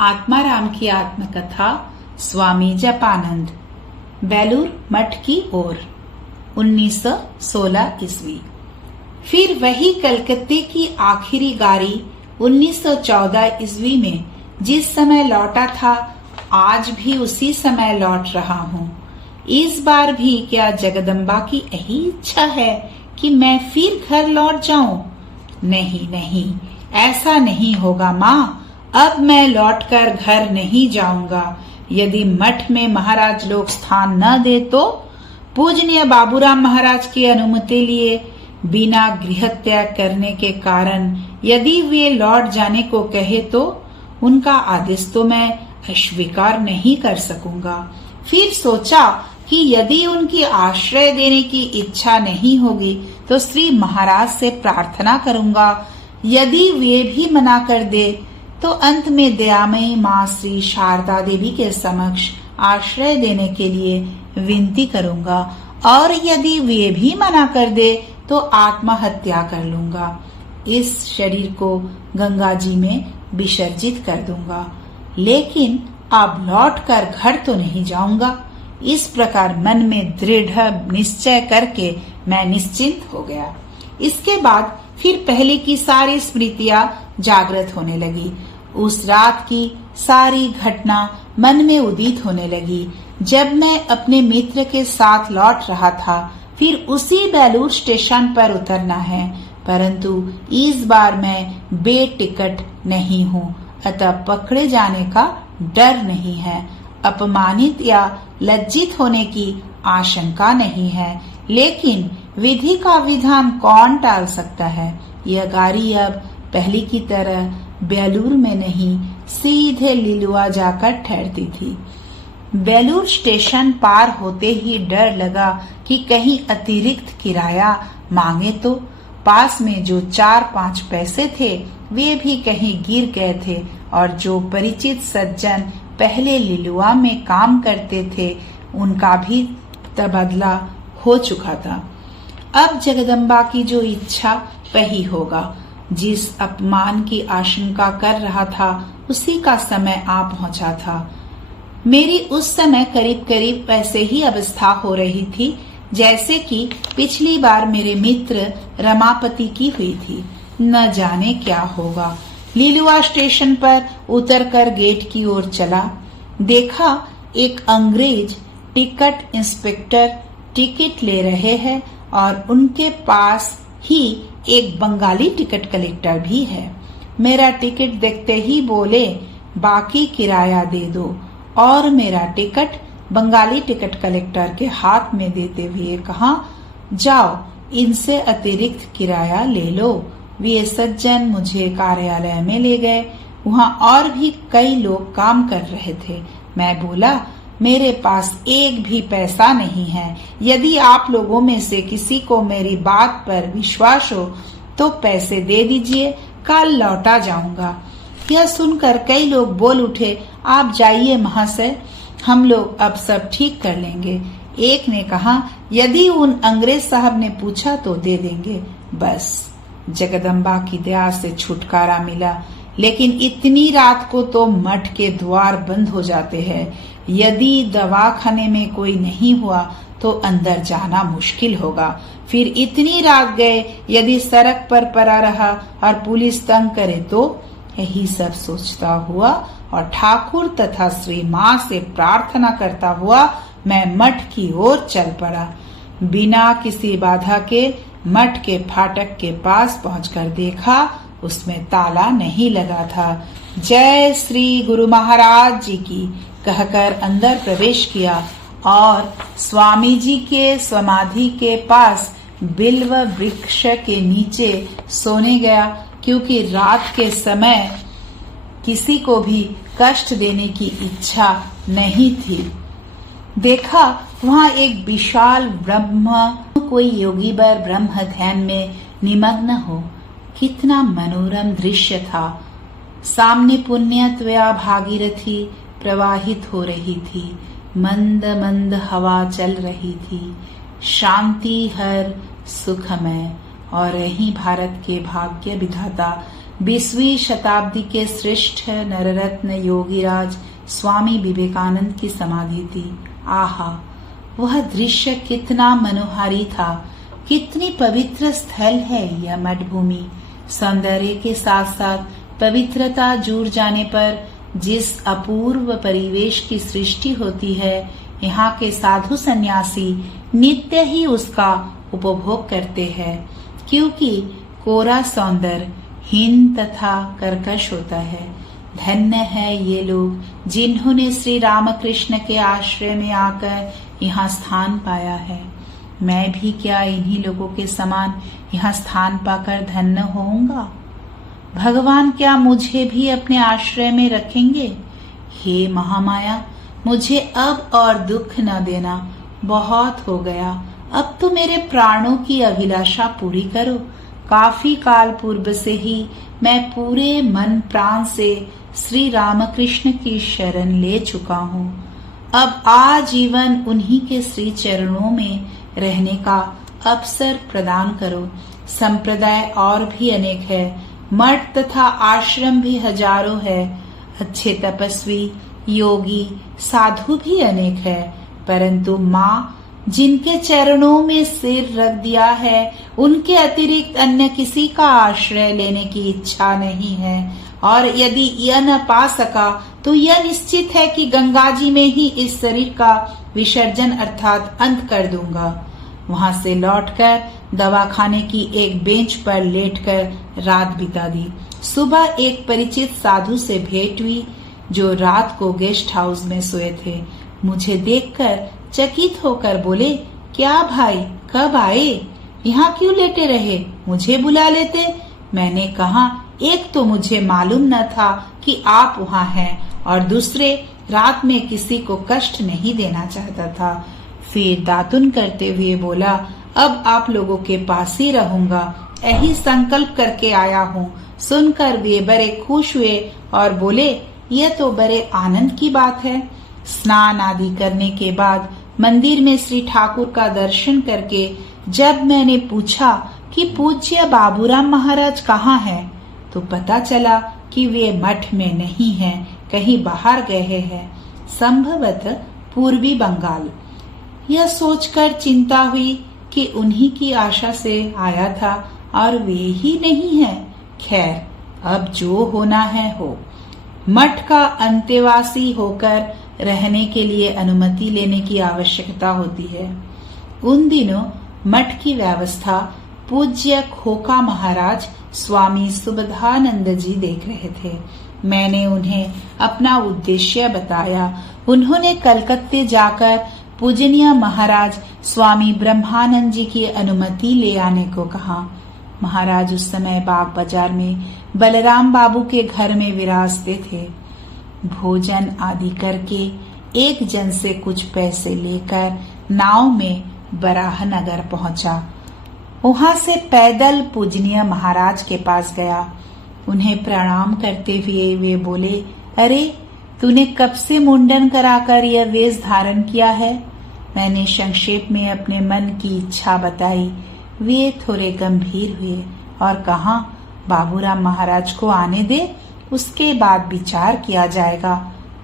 आत्माराम की आत्मकथा स्वामी जपानंद, बेलूर मठ की ओर, 1916 ईस्वी। फिर वही कलकत्ते की आखिरी गाड़ी 1914 ईस्वी में जिस समय लौटा था, आज भी उसी समय लौट रहा हूँ। इस बार भी क्या जगदम्बा की यही इच्छा है कि मैं फिर घर लौट जाऊं? नहीं नहीं, ऐसा नहीं होगा माँ। अब मैं लौटकर घर नहीं जाऊंगा। यदि मठ में महाराज लोग स्थान न दे तो पूजनीय बाबूराम महाराज की अनुमति लिए बिना गृह त्याग करने के कारण यदि वे लौट जाने को कहे तो उनका आदेश तो मैं अस्वीकार नहीं कर सकूंगा। फिर सोचा कि यदि उनकी आश्रय देने की इच्छा नहीं होगी तो श्री महाराज से प्रार्थना करूंगा। यदि वे भी मना कर दे तो अंत में दयामयी माँ श्री शारदा देवी के समक्ष आश्रय देने के लिए विनती करूंगा, और यदि वे भी मना कर दे तो आत्महत्या कर लूंगा। इस शरीर को गंगा जी में विसर्जित कर दूंगा, लेकिन अब लौटकर घर तो नहीं जाऊंगा। इस प्रकार मन में दृढ़ निश्चय करके मैं निश्चिंत हो गया। इसके बाद फिर पहले की सारी स्मृतियां जागृत होने लगी। उस रात की सारी घटना मन में उदित होने लगी जब मैं अपने मित्र के साथ लौट रहा था। फिर उसी बेलूर स्टेशन पर उतरना है, परंतु इस बार मैं बेटिकट नहीं हूँ, अतः पकड़े जाने का डर नहीं है। अपमानित या लज्जित होने की आशंका नहीं है, लेकिन विधि का विधान कौन टाल सकता है। यह गाड़ी अब पहली की तरह बेलूर में नहीं, सीधे लिलुआ जाकर ठहरती थी। बेलूर स्टेशन पार होते ही डर लगा कि कहीं अतिरिक्त किराया मांगे तो। पास में जो 4-5 पैसे थे वे भी कहीं गिर गए थे, और जो परिचित सज्जन पहले लिलुआ में काम करते थे उनका भी तबादला हो चुका था। अब जगदम्बा की जो इच्छा वही होगा। जिस अपमान की आशंका कर रहा था उसी का समय आ पहुंचा था। मेरी उस समय करीब करीब वैसे ही अवस्था हो रही थी जैसे कि पिछली बार मेरे मित्र रमापति की हुई थी। न जाने क्या होगा। लिलुआ स्टेशन पर उतरकर गेट की ओर चला। देखा एक अंग्रेज टिकट इंस्पेक्टर टिकट ले रहे हैं और उनके पास ही एक बंगाली टिकट कलेक्टर भी है। मेरा टिकट देखते ही बोले, बाकी किराया दे दो, और मेरा टिकट बंगाली टिकट कलेक्टर के हाथ में देते हुए कहा, जाओ इनसे अतिरिक्त किराया ले लो। वे सज्जन मुझे कार्यालय में ले गए। वहाँ और भी कई लोग काम कर रहे थे। मैं बोला, मेरे पास एक भी पैसा नहीं है। यदि आप लोगों में से किसी को मेरी बात पर विश्वास हो तो पैसे दे दीजिए, कल लौटा जाऊंगा। यह सुनकर कई लोग बोल उठे, आप जाइए महाशय, हम लोग अब सब ठीक कर लेंगे। एक ने कहा, यदि उन अंग्रेज साहब ने पूछा तो दे देंगे। बस जगदम्बा की दया से छुटकारा मिला, लेकिन इतनी रात को तो मठ के द्वार बंद हो जाते हैं। यदि दवाखाने में कोई नहीं हुआ तो अंदर जाना मुश्किल होगा। फिर इतनी रात गए, यदि सड़क पर पड़ा रहा और पुलिस तंग करे तो। यही सब सोचता हुआ और ठाकुर तथा श्री माँ से प्रार्थना करता हुआ मैं मठ की ओर चल पड़ा। बिना किसी बाधा के मठ के फाटक के पास पहुंचकर देखा, उसमें ताला नहीं लगा था। जय श्री गुरु महाराज जी की कहकर अंदर प्रवेश किया और स्वामी जी के समाधि के पास बिल्व वृक्ष के नीचे सोने गया, क्योंकि रात के समय किसी को भी कष्ट देने की इच्छा नहीं थी। देखा वहाँ एक विशाल ब्रह्म, कोई योगी वर ब्रह्म ध्यान में निमग्न हो। कितना मनोरम दृश्य था। सामने पुण्यत्वया भागीरथी प्रवाहित हो रही थी। मंद मंद हवा चल रही थी। शांति हर सुखमय, और यही भारत के भाग्य विधाता 20वीं शताब्दी के श्रेष्ठ नररत्न योगीराज स्वामी विवेकानंद की समाधि थी। आहा, वह दृश्य कितना मनोहारी था। कितनी पवित्र स्थल है यह मठ भूमि। सौंदर्य के साथ साथ पवित्रता जुड़ जाने पर जिस अपूर्व परिवेश की सृष्टि होती है, यहाँ के साधु सन्यासी नित्य ही उसका उपभोग करते हैं, क्योंकि कोरा सौंदर्य हीन तथा कर्कश होता है। धन्य है ये लोग जिन्होंने श्री रामकृष्ण के आश्रय में आकर यहाँ स्थान पाया है। मैं भी क्या इन्हीं लोगों के समान यहाँ स्थान पाकर धन्य होऊंगा? भगवान क्या मुझे भी अपने आश्रय में रखेंगे? हे महामाया, मुझे अब और दुख न देना, बहुत हो गया। अब तो मेरे प्राणों की अभिलाषा पूरी करो। काफी काल पूर्व से ही मैं पूरे मन प्राण से श्री रामकृष्ण की शरण ले चुका हूँ। अब आजीवन उन्हीं के श्री चरणों में रहने का अवसर प्रदान करो। संप्रदाय और भी अनेक है, मठ तथा आश्रम भी हजारों है, अच्छे तपस्वी योगी साधु भी अनेक है, परंतु माँ जिनके चरणों में सिर रख दिया है, उनके अतिरिक्त अन्य किसी का आश्रय लेने की इच्छा नहीं है। और यदि यह न पा सका तो यह निश्चित है कि गंगा जी में ही इस शरीर का विसर्जन अर्थात अंत कर दूंगा। वहां से लौटकर दवाखाने की एक बेंच पर लेटकर रात बिता दी। सुबह एक परिचित साधु से भेंट हुई जो रात को गेस्ट हाउस में सोए थे। मुझे देखकर चकित होकर बोले, क्या भाई, कब आए? यहाँ क्यों लेटे रहे? मुझे बुला लेते। मैंने कहा, एक तो मुझे मालूम न था कि आप वहाँ हैं, और दूसरे रात में किसी को कष्ट नहीं देना चाहता था। फिर दातुन करते हुए बोला, अब आप लोगों के पास ही रहूंगा, यही संकल्प करके आया हूँ। सुनकर वे बड़े खुश हुए और बोले, यह तो बड़े आनंद की बात है। स्नान आदि करने के बाद मंदिर में श्री ठाकुर का दर्शन करके जब मैंने पूछा कि पूज्य बाबूराम महाराज कहाँ हैं, तो पता चला कि वे मठ में नहीं हैं, कहीं बाहर गए हैं, संभवतः पूर्वी बंगाल। यह सोचकर चिंता हुई कि उन्हीं की आशा से आया था और वे ही नहीं हैं। खैर, अब जो होना है हो। मठ का अंतेवासी होकर रहने के लिए अनुमति लेने की आवश्यकता होती है। उन दिनों मठ की व्यवस्था पूज्य खोका महाराज स्वामी सुबधानंद जी देख रहे थे। मैंने उन्हें अपना उद्देश्य बताया। उन्होंने कलकत्ते जाकर पूजनीय महाराज स्वामी ब्रह्मानंद जी की अनुमति ले आने को कहा। महाराज उस समय बाग बाजार में बलराम बाबू के घर में विराजते थे। भोजन आदि करके एक जन से कुछ पैसे लेकर नाव में बराहनगर पहुंचा। वहां से पैदल पूजनीय महाराज के पास गया। उन्हें प्रणाम करते हुए वे बोले, अरे तूने कब से मुंडन कराकर यह वेश धारण किया है? मैंने संक्षेप में अपने मन की इच्छा बताई। वे थोड़े गंभीर हुए और कहा, बाबूराम महाराज को आने दे, उसके बाद विचार किया जाएगा।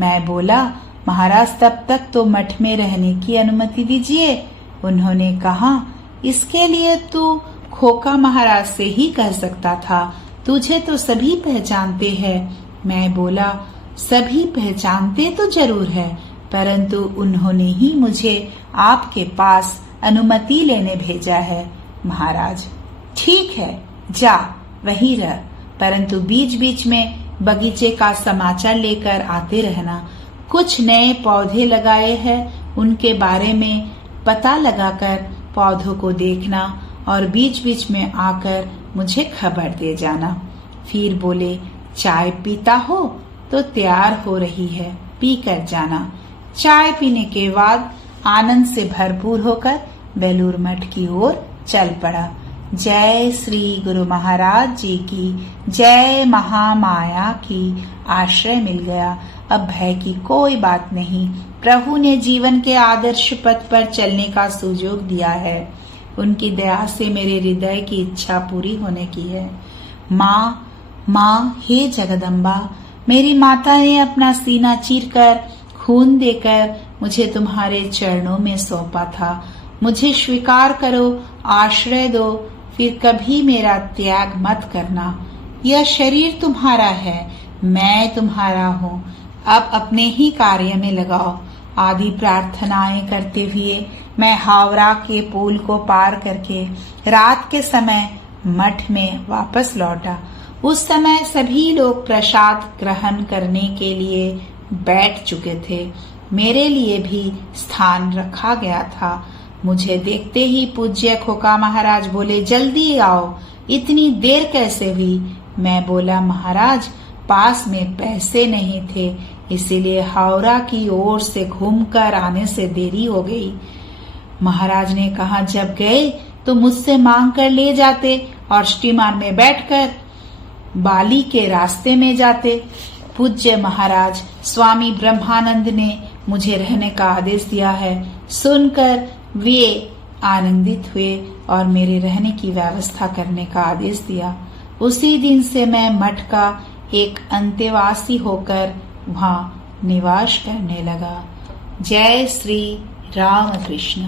मैं बोला, महाराज तब तक तो मठ में रहने की अनुमति दीजिए। उन्होंने कहा, इसके लिए तू खोका महाराज से ही कह सकता था, तुझे तो सभी पहचानते हैं। मैं बोला, सभी पहचानते तो जरूर है, परंतु उन्होंने ही मुझे आपके पास अनुमति लेने भेजा है। महाराज, ठीक है, जा वहीं रह, परंतु बीच बीच में बगीचे का समाचार लेकर आते रहना। कुछ नए पौधे लगाए हैं, उनके बारे में पता लगाकर पौधों को देखना और बीच बीच में आकर मुझे खबर दे जाना। फिर बोले, चाय पीता हो तो तैयार हो रही है, पी कर जाना। चाय पीने के बाद आनंद से भरपूर होकर बेलूर मठ की ओर चल पड़ा। जय श्री गुरु महाराज जी की जय। महामाया की आश्रय मिल गया। अब भय की कोई बात नहीं। प्रभु ने जीवन के आदर्श पथ पर चलने का सुयोग दिया है। उनकी दया से मेरे हृदय की इच्छा पूरी होने की है। माँ, माँ, हे जगदम्बा, मेरी माता ने अपना सीना चीरकर खून देकर मुझे तुम्हारे चरणों में सौंपा था। मुझे स्वीकार करो, आश्रय दो, फिर कभी मेरा त्याग मत करना। यह शरीर तुम्हारा है, मैं तुम्हारा हूँ। अब अपने ही कार्य में लगाओ। आदि प्रार्थनाएं करते हुए मैं हावड़ा के पुल को पार करके रात के समय मठ में वापस लौटा। उस समय सभी लोग प्रसाद ग्रहण करने के लिए बैठ चुके थे। मेरे लिए भी स्थान रखा गया था। मुझे देखते ही पूज्य खोका महाराज बोले, जल्दी आओ, इतनी देर कैसे हुई? मैं बोला, महाराज, पास में पैसे नहीं थे, इसीलिए हावड़ा की ओर से घूमकर आने से देरी हो गई। महाराज ने कहा, जब गए तो मुझसे मांग कर ले जाते और स्टीमर में बैठकर बाली के रास्ते में जाते। पूज्य महाराज स्वामी ब्रह्मानंद ने मुझे रहने का आदेश दिया है। सुनकर वे आनंदित हुए और मेरे रहने की व्यवस्था करने का आदेश दिया। उसी दिन से मैं मठ का एक अंतेवासी होकर वहाँ निवास करने लगा। जय श्री राम कृष्ण।